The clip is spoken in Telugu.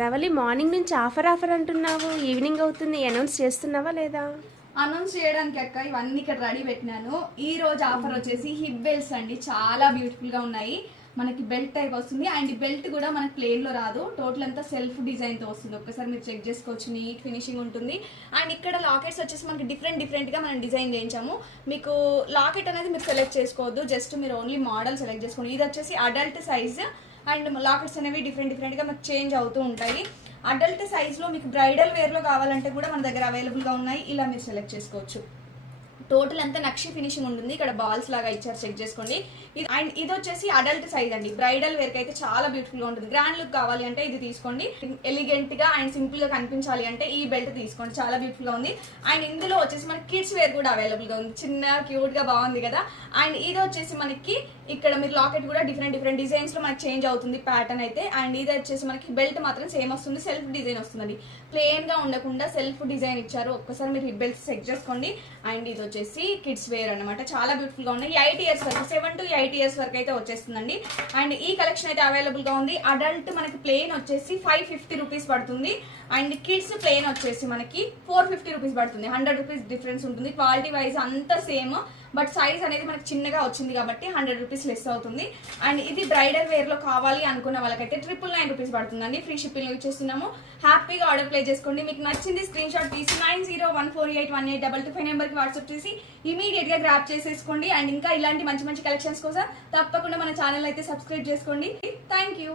రవలి మార్నింగ్ నుంచి ఆఫర్ అంటున్నావు, ఈవినింగ్ అవుతుంది, అనౌన్స్ చేస్తున్నావా లేదా? అనౌన్స్ చేయడానికి అక్క ఇవన్నీ ఇక్కడ రెడీ పెట్టినాను. ఈ రోజు ఆఫర్ వచ్చేసి హిప్ బెల్ట్స్ అండి, చాలా బ్యూటిఫుల్ గా ఉన్నాయి. మనకి బెల్ట్ టైప్ వస్తుంది అండ్ ఈ బెల్ట్ కూడా మనకి ప్లేన్ లో రాదు, టోటల్ అంతా సెల్ఫ్ డిజైన్ తో వస్తుంది. ఒక్కసారి మీరు చెక్ చేసుకోవచ్చు, నీట్ ఫినిషింగ్ ఉంటుంది. అండ్ ఇక్కడ లాకెట్స్ వచ్చేసి మనకి డిఫరెంట్ గా మనం డిజైన్ చేయించాము. మీకు లాకెట్ అనేది మీరు సెలెక్ట్ చేసుకోవద్దు, జస్ట్ మీరు ఓన్లీ మోడల్ సెలెక్ట్ చేసుకోండి. ఇది వచ్చేసి అడల్ట్ సైజ్ అండ్ లాకెట్స్ అనేవి డిఫరెంట్ గా మనకు చేంజ్ అవుతూ ఉంటాయి. అడల్ట్ సైజ్ లో మీకు బ్రైడల్ వేర్ లో కావాలంటే కూడా మన దగ్గర అవైలబుల్ గా ఉన్నాయి, ఇలా మీరు సెలెక్ట్ చేసుకోవచ్చు. టోటల్ అంతా నక్షి ఫినిషింగ్ ఉంటుంది, ఇక్కడ బాల్స్ లాగా ఇచ్చారు, చెక్ చేసుకోండి. అండ్ ఇది వచ్చేసి అడల్ట్ సైజ్ అండి, బ్రైడల్ వేర్ కి అయితే చాలా బ్యూటిఫుల్ గా ఉంటుంది. గ్రాండ్ లుక్ కావాలి అంటే ఇది తీసుకోండి, ఎలిగెంట్ గా అండ్ సింపుల్ గా కనిపించాలి అంటే ఈ బెల్ట్ తీసుకోండి, చాలా బ్యూటిఫుల్ గా ఉంది. అండ్ ఇందులో వచ్చేసి మనకి కిడ్స్ వేర్ కూడా అవైలబుల్ గా ఉంది, చిన్న క్యూట్ గా బాగుంది కదా. అండ్ ఇది వచ్చేసి మనకి ఇక్కడ మీరు లాకెట్ కూడా డిఫరెంట్ డిజైన్స్ లో మనకి చేంజ్ అవుతుంది ప్యాటర్న్ అయితే. అండ్ ఇది వచ్చేసి మనకి బెల్ట్ మాత్రం సేమ్ వస్తుంది, సెల్ఫ్ డిజైన్ వస్తుంది, ప్లెయిన్ గా ఉండకుండా సెల్ఫ్ డిజైన్ ఇచ్చారు. ఒక్కసారి మీరు హిప్ బెల్ట్స్ చెక్ చేసుకోండి. అండ్ ఇది వచ్చేసి కిడ్స్ వేర్ అనమాట, చాలా బ్యూటిఫుల్ గా ఉన్నాయి. 8 ఇయర్స్ వరకు, 7 to 8 ఇయర్స్ వరకు అయితే వచ్చేస్తుందండి. అండ్ ఈ కలెక్షన్ అయితే అవైలబుల్ గా ఉంది. అడల్ట్ మనకి ప్లెయిన్ వచ్చేసి 550 రూపీస్ పడుతుంది అండ్ కిడ్స్ ప్లెయిన్ వచ్చేసి మనకి 450 రూపీస్ పడుతుంది. 100 రూపీస్ డిఫరెన్స్ ఉంటుంది. క్వాలిటీ వైజ్ అంతా సేమ్, బట్ సైజ్ అనేది మనకి చిన్నగా వచ్చింది కాబట్టి 100 రూపీస్ లెస్ అవుతుంది. అండ్ ఇది బ్రైడల్ వేర్ లో కావాలి అనుకున్న వాళ్ళకైతే 999 రూపీస్ పడుతుందండి. ఫ్రీ షిప్పింగ్ ఇచ్చేస్తున్నాము. హ్యాపీగా ఆర్డర్ ప్లేస్ చేసుకోండి. మీకు నచ్చింది స్క్రీన్ షాట్ తీసి 9014818225 నెంబర్ కి వాట్సాప్ చేసి ఇమీడియట్ గా గ్రాప్ చేసేసుకోండి. అండ్ ఇంకా ఇలాంటి మంచి కలెక్షన్స్ కోసం తప్పకుండా మన ఛానల్ అయితే సబ్స్క్రైబ్ చేసుకోండి. Thank you.